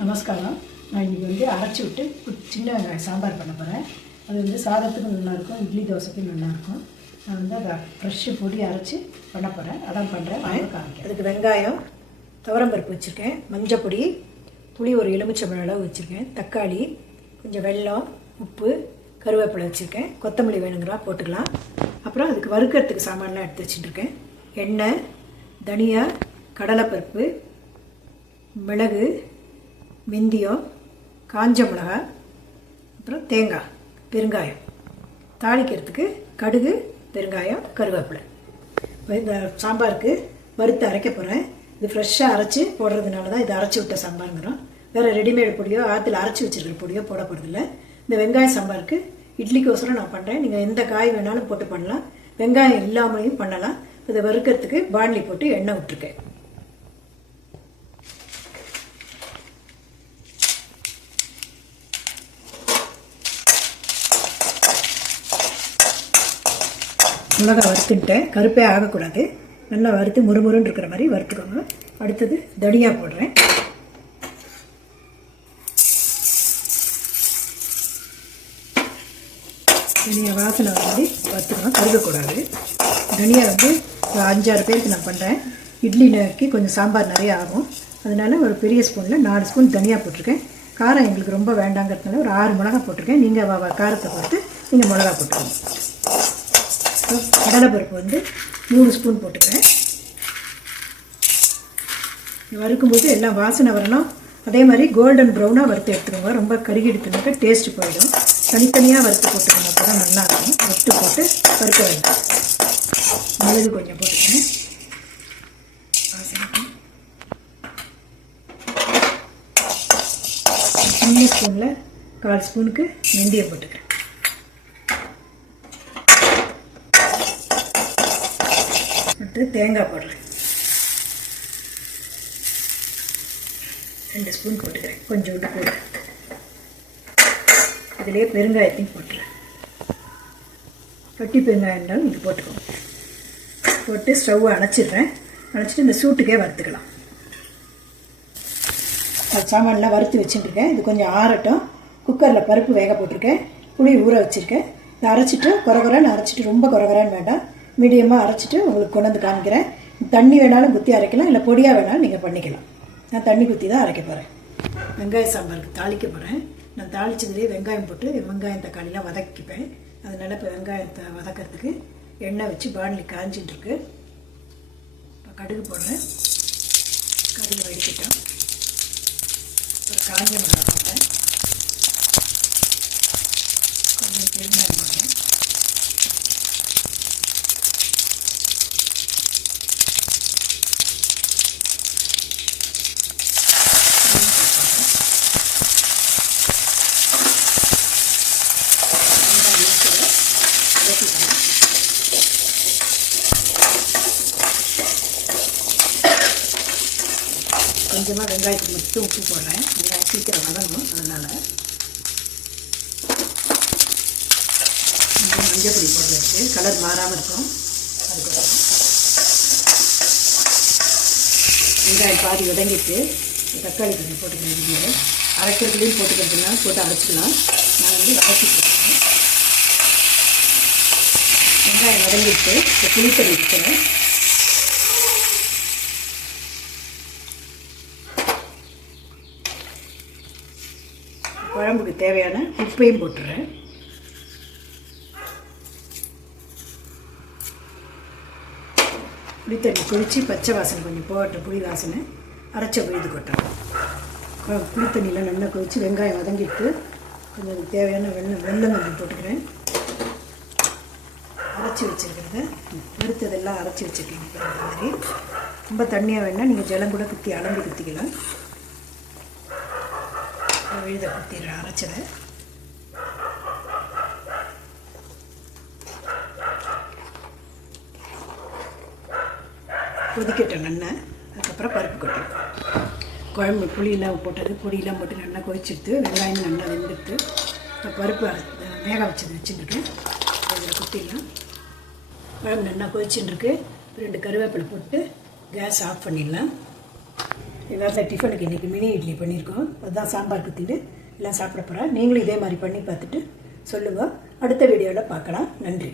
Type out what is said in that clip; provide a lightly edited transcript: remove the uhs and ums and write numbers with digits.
நமஸ்காரம். நான் இன்றைக்கி அரைச்சி விட்டு சின்ன வெங்காயம் சாம்பார் பண்ண போகிறேன். அது சாதத்துக்கும் நல்லாயிருக்கும், இட்லி தோசைக்கும் நல்லாயிருக்கும். நான் அதை ஃப்ரெஷ்ஷு பொடி அரைச்சி பண்ண போகிறேன். அதான் பண்ணுறேன், காமிக்கிறேன். அதுக்கு வெங்காயம், துவரம்பருப்பு வச்சுருக்கேன், மஞ்சள் பொடி, புளி ஒரு எலுமிச்சம்பழம் அளவு வச்சுருக்கேன், தக்காளி, கொஞ்சம் வெல்லம், உப்பு, கருவேப்பிலை வச்சுருக்கேன், கொத்தமல்லி வேணுங்கிறா போட்டுக்கலாம். அப்புறம் அதுக்கு வறுக்கிறதுக்கு சாமான்லாம் எடுத்து வச்சுட்டுருக்கேன். எண்ணெய், தனியா, கடலைப்பருப்பு, மிளகு, வெந்தயம், காஞ்ச மிளகா, அப்புறம் தேங்காய், பெருங்காயம், தாளிக்கிறதுக்கு கடுகு, பெருங்காயம், கருவேப்பிலை. இந்த சாம்பாருக்கு வறுத்து அரைக்க போகிறேன். இது ஃப்ரெஷ்ஷாக அரைச்சி போடுறதுனால தான் இது அரைச்சி விட்ட சாம்பாருங்கிறோம். வேறு ரெடிமேட் பொடியோ ஆற்றுல அரைச்சி வச்சுருக்கிற பொடியோ போட போகிறதில்ல. இந்த வெங்காய சாம்பாருக்கு இட்லிக்கோசரம் நான் பண்ணுறேன். நீங்கள் எந்த காய் வேணாலும் போட்டு பண்ணலாம், வெங்காயம் இல்லாமலையும் பண்ணலாம். இதை வறுக்கிறதுக்கு பாண்லி போட்டு எண்ணெய் விட்டுருக்கேன். மிளகா வறுத்துட்டேன், கருப்பே ஆகக்கூடாது. நல்லா வறுத்து முறுமுறுன்னு இருக்கிற மாதிரி வறுத்துக்கோங்க. அடுத்தது தனியா போடுறேன். தனியா வாசனை வந்து வறுத்துக்கணும், கருகக்கூடாது. தனியா வந்து 5-6 பேருக்கு நான் பண்ணுறேன். இட்லி நோக்கி கொஞ்சம் சாம்பார் நிறைய ஆகும். அதனால ஒரு பெரிய ஸ்பூனில் 4 ஸ்பூன் தனியா போட்டிருக்கேன். காரம் எங்களுக்கு ரொம்ப வேண்டாங்கிறதுனால ஒரு 6 மிளகா போட்டிருக்கேன். நீங்கள் காரத்தை பொறுத்து நீங்கள் மிளகா போட்டுக்கோங்க. கடலைப்பருப்பு வந்து 3 ஸ்பூன் போட்டுக்கிறேன். வறுக்கும்போது எல்லாம் வாசனை வரணும். அதே மாதிரி கோல்டன் ப்ரௌனாக வறுத்து எடுத்துக்கோங்க. ரொம்ப கருகி எடுத்துனாக்கா டேஸ்ட்டு போயிடும். தனித்தனியாக வறுத்து போட்டுக்கோங்க, அப்போ தான் நல்லாயிருக்கும். வறுத்து போட்டு வறுக்க வேண்டாம். மிளகு கொஞ்சம் போட்டுக்கிறேன். சின்ன ஸ்பூனில் 1/4 ஸ்பூனுக்கு வெந்தயம் போட்டுக்கிறேன். தேங்காய் போடுறேன், 2 ஸ்பூன் போட்டுக்கிறேன். கொஞ்சோண்டு போட்டு இதிலே பெருங்காயத்தையும் போட்டுறேன். கட்டி பெருங்காயம் இருந்தாலும் இது போட்டுக்கோங்க. போட்டு ஸ்டவ்வை அணைச்சிடுறேன். அணைச்சிட்டு இந்த சூட்டுக்கே வறுத்துக்கலாம். சாமான்லாம் வறுத்து வச்சுட்டுருக்கேன். இது கொஞ்சம் ஆறட்டும். குக்கரில் பருப்பு வேக போட்டிருக்கேன், புளி ஊற வச்சுருக்கேன். இதை அரைச்சிட்டு குறகுறான்னு அரைச்சிட்டு, ரொம்ப குறகுறான்னு வேண்டாம், மீடியமாக அரைச்சிட்டு உங்களுக்கு கொண்டு வந்து காமிக்கிறேன். தண்ணி வேணாலும் குத்தி அரைக்கலாம், இல்லை பொடியாக வேணாலும் நீங்கள் பண்ணிக்கலாம். நான் தண்ணி குத்தி தான் அரைக்க போகிறேன். வெங்காய சாம்பாருக்கு தாளிக்க போகிறேன். நான் தாளிச்சதுலேயே வெங்காயம் போட்டு வெங்காயம் தக்காளிலாம் வதக்கிப்பேன். அதனால் இப்போ வெங்காயத்தை வதக்கிறதுக்கு எண்ணெய் வச்சு பாண்லி காஞ்சிட்டுருக்கு. இப்போ கடுகு போடுறேன். கடுகு வடிக்கிட்டோம். ஒரு காஞ்ச மிளகா போட்டேன், கொஞ்சம் பெருங்காயம் போட்டேன், கொஞ்சமாக வெங்காயத்துக்கு மட்டும் உப்பு போடுறேன். வெங்காயம் சீக்கிரம் வதங்கணும், அதனால் மஞ்சள் பொடி போட்டு வச்சு கலர் மாறாமல் இருக்கும். அதுக்கப்புறம் வெங்காயம் பாதி வதங்கிட்டு தக்காளி கொஞ்சம் போட்டுக்கிறேன். இங்கே அரைக்கிறதுலேயும் போட்டுக்கிறதுனா போட்டு அரைச்சிக்கலாம். நான் வந்து வதக்கி போட்டுக்கிறேன். வெங்காயம் வதங்கிட்டு இப்போ புளித்தண்ணி ஊற்றுறேன். குழம்புக்கு தேவையான உப்பையும் போட்டுறேன். புளித்தண்ணி கொதித்து பச்சை வாசனை கொஞ்சம் போட்ட புளி வாசனை அரைச்ச விழுது கொட்டுறேன். புளித்தண்ணியில் நல்லா கொதித்து வெங்காயம் வதங்கிட்டு கொஞ்சம் தேவையான வெல்லம் கொஞ்சம் போட்டுக்கிறேன். அரைச்சி வச்சுருக்கிறத வறுத்ததெல்லாம் அரைச்சி வச்சுருக்கீங்க. இந்த மாதிரி ரொம்ப தண்ணியாக வேணால் நீங்கள் ஜலம் கூட குத்தி அளந்து குத்திக்கலாம். விழுத குத்திடுறேன் அரைச்சதை. கொதிக்கட்டும் நல்லா. அதுக்கப்புறம் பருப்பு கொட்டணும். குழம்பு புளியெல்லாம் போட்டது, பொடியெல்லாம் போட்டு நல்லா கொதிச்சுட்டு வெங்காயம் நல்லா வெந்துட்டு பருப்பு வேக வச்சது வச்சுட்டுருக்கேன். அதில் குத்திடலாம். குழம்பு நல்லா கொதிச்சுட்டுருக்கு. 2 கருவேப்பிலை போட்டு கேஸ் ஆஃப் பண்ணிடலாம். எல்லாரும் டிஃபனுக்கு இன்றைக்கி மினி இட்லி பண்ணியிருக்கோம். அதுதான் சாம்பார் குத்திட்டு எல்லாம் சாப்பிட போகிறேன். நீங்களும் இதே மாதிரி பண்ணி பார்த்துட்டு சொல்லுங்கள். அடுத்த வீடியோவில் பார்க்கலாம். நன்றி.